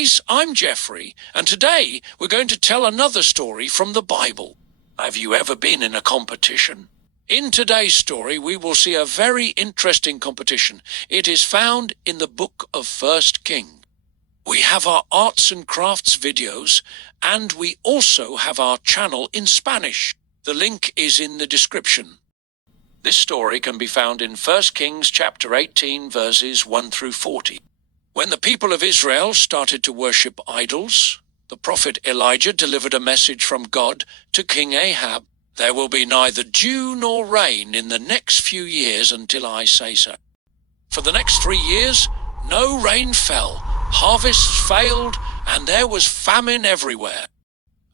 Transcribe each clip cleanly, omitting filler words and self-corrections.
guys, I'm Geoffrey, and today we're going to tell another story from the Bible. Have you ever been in a competition? In today's story, we will see a very interesting competition. It is found in the book of 1 Kings. We have our arts and crafts videos, and we also have our channel in Spanish. The link is in the description. This story can be found in 1 Kings chapter 18, verses 1 through 40. When the people of Israel started to worship idols, the prophet Elijah delivered a message from God to King Ahab. There will be neither dew nor rain in the next few years until I say so. For the next 3 years, no rain fell, harvests failed, and there was famine everywhere.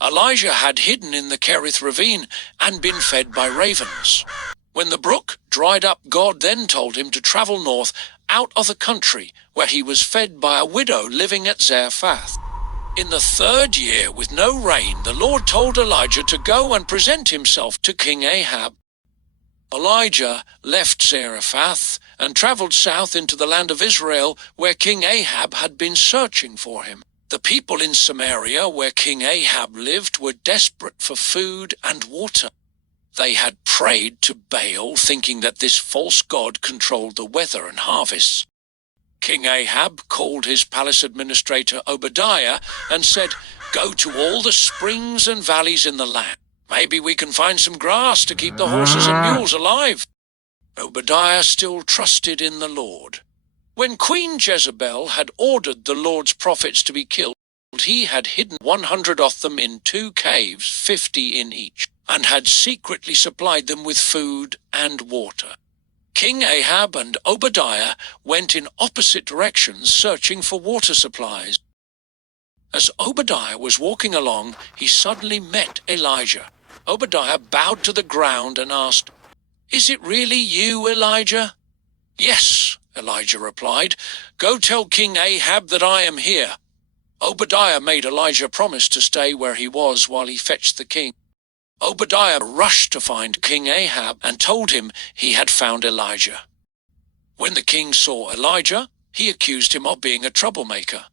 Elijah had hidden in the Kerith ravine and been fed by ravens. When the brook dried up, God then told him to travel north out of the country, where he was fed by a widow living at Zarephath. In the 3rd year, with no rain, the Lord told Elijah to go and present himself to King Ahab. Elijah left Zarephath and traveled south into the land of Israel, where King Ahab had been searching for him. The people in Samaria, where King Ahab lived, were desperate for food and water. They had prayed to Baal, thinking that this false god controlled the weather and harvests. King Ahab called his palace administrator Obadiah and said, "Go to all the springs and valleys in the land. Maybe we can find some grass to keep the horses and mules alive." Obadiah still trusted in the Lord. When Queen Jezebel had ordered the Lord's prophets to be killed, he had hidden 100 of them in 2 caves, 50 in each, and had secretly supplied them with food and water. King Ahab and Obadiah went in opposite directions searching for water supplies. As Obadiah was walking along, he suddenly met Elijah. Obadiah bowed to the ground and asked, "Is it really you, Elijah?" "Yes," Elijah replied. "Go tell King Ahab that I am here." Obadiah made Elijah promise to stay where he was while he fetched the king. Obadiah rushed to find King Ahab and told him he had found Elijah. When the king saw Elijah, he accused him of being a troublemaker.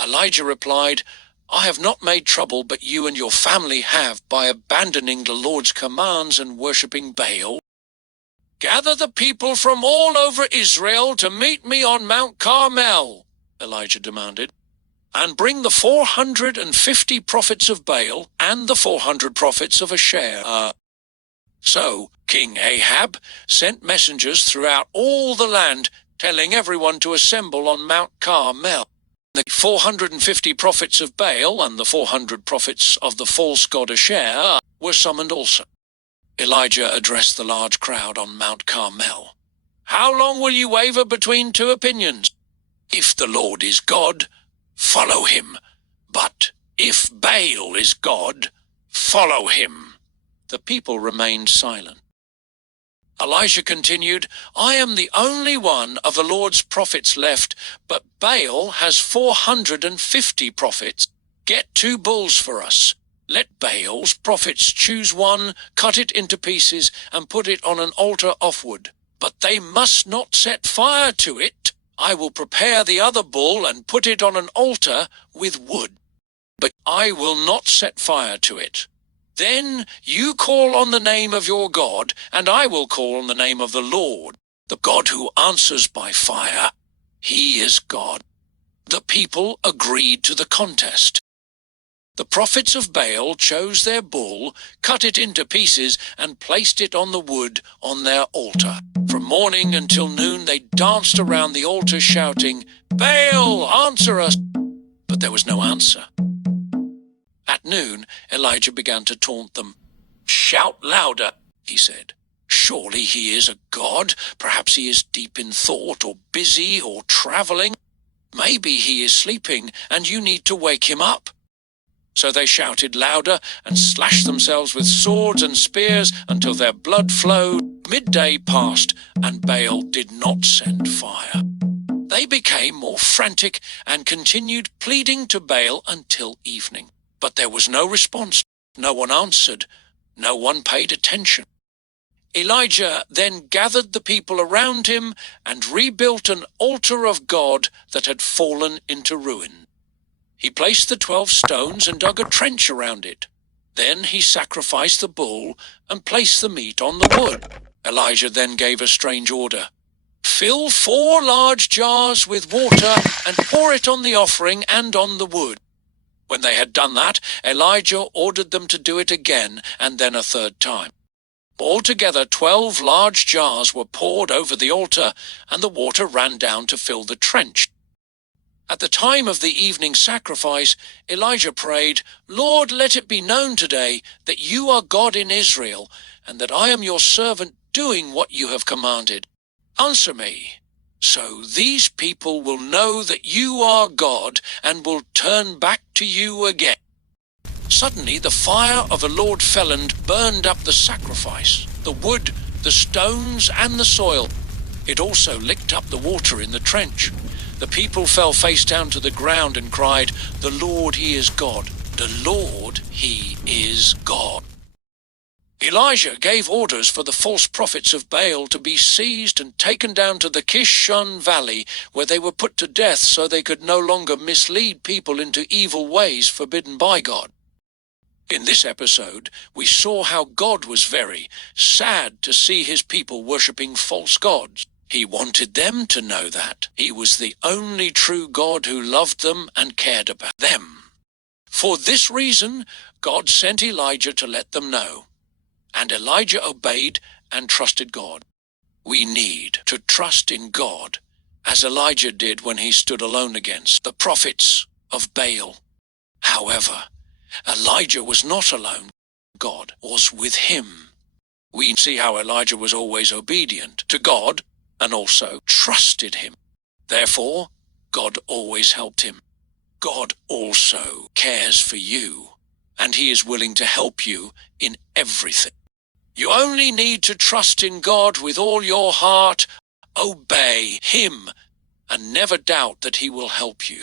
Elijah replied, "I have not made trouble, but you and your family have by abandoning the Lord's commands and worshipping Baal. Gather the people from all over Israel to meet me on Mount Carmel," Elijah demanded, "and bring the 450 prophets of Baal and the 400 prophets of Asherah." So King Ahab sent messengers throughout all the land, telling everyone to assemble on Mount Carmel. The 450 prophets of Baal and the 400 prophets of the false god Asherah were summoned also. Elijah addressed the large crowd on Mount Carmel. "How long will you waver between 2 opinions? If the Lord is God, follow him. But if Baal is God, follow him." The people remained silent. Elijah continued, "I am the only one of the Lord's prophets left, but Baal has 450 prophets. Get 2 bulls for us. Let Baal's prophets choose one, cut it into pieces, and put it on an altar of wood. But they must not set fire to it. I will prepare the other bull and put it on an altar with wood. But I will not set fire to it. Then you call on the name of your God, and I will call on the name of the Lord, the God who answers by fire. He is God." The people agreed to the contest. The prophets of Baal chose their bull, cut it into pieces, and placed it on the wood on their altar. From morning until noon they danced around the altar shouting, "Baal, answer us!" But there was no answer. At noon, Elijah began to taunt them. "Shout louder," he said. "Surely he is a god. Perhaps he is deep in thought, or busy, or traveling. Maybe he is sleeping, and you need to wake him up." So they shouted louder and slashed themselves with swords and spears until their blood flowed. Midday passed, and Baal did not send fire. They became more frantic and continued pleading to Baal until evening. But there was no response. No one answered. No one paid attention. Elijah then gathered the people around him and rebuilt an altar of God that had fallen into ruin. He placed the 12 stones and dug a trench around it. Then he sacrificed the bull and placed the meat on the wood. Elijah then gave a strange order. Fill 4 large jars with water and pour it on the offering and on the wood. When they had done that, Elijah ordered them to do it again and then a 3rd time. Altogether 12 large jars were poured over the altar, and the water ran down to fill the trench. At the time of the evening sacrifice, Elijah prayed, Lord, let it be known today that you are God in Israel, and that I am your servant doing what you have commanded. Answer me, so these people will know that you are God and will turn back to you again. Suddenly the fire of the Lord fell and burned up the sacrifice, the wood, the stones, and the soil. It also licked up the water in the trench. The people fell face down to the ground and cried, The Lord, He is God. The Lord, He is God. Elijah gave orders for the false prophets of Baal to be seized and taken down to the Kishon Valley, where they were put to death so they could no longer mislead people into evil ways forbidden by God. In this episode, we saw how God was very sad to see his people worshipping false gods. He wanted them to know that he was the only true God who loved them and cared about them. For this reason, God sent Elijah to let them know. And Elijah obeyed and trusted God. We need to trust in God, as Elijah did when he stood alone against the prophets of Baal. However, Elijah was not alone. God was with him. We see how Elijah was always obedient to God and also trusted him. Therefore, God always helped him. God also cares for you, and he is willing to help you in everything. You only need to trust in God with all your heart, obey him, and never doubt that he will help you.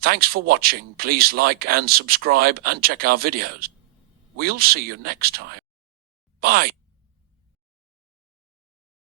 Thanks for watching. Please like and subscribe and check our videos. We'll see you next time. Bye.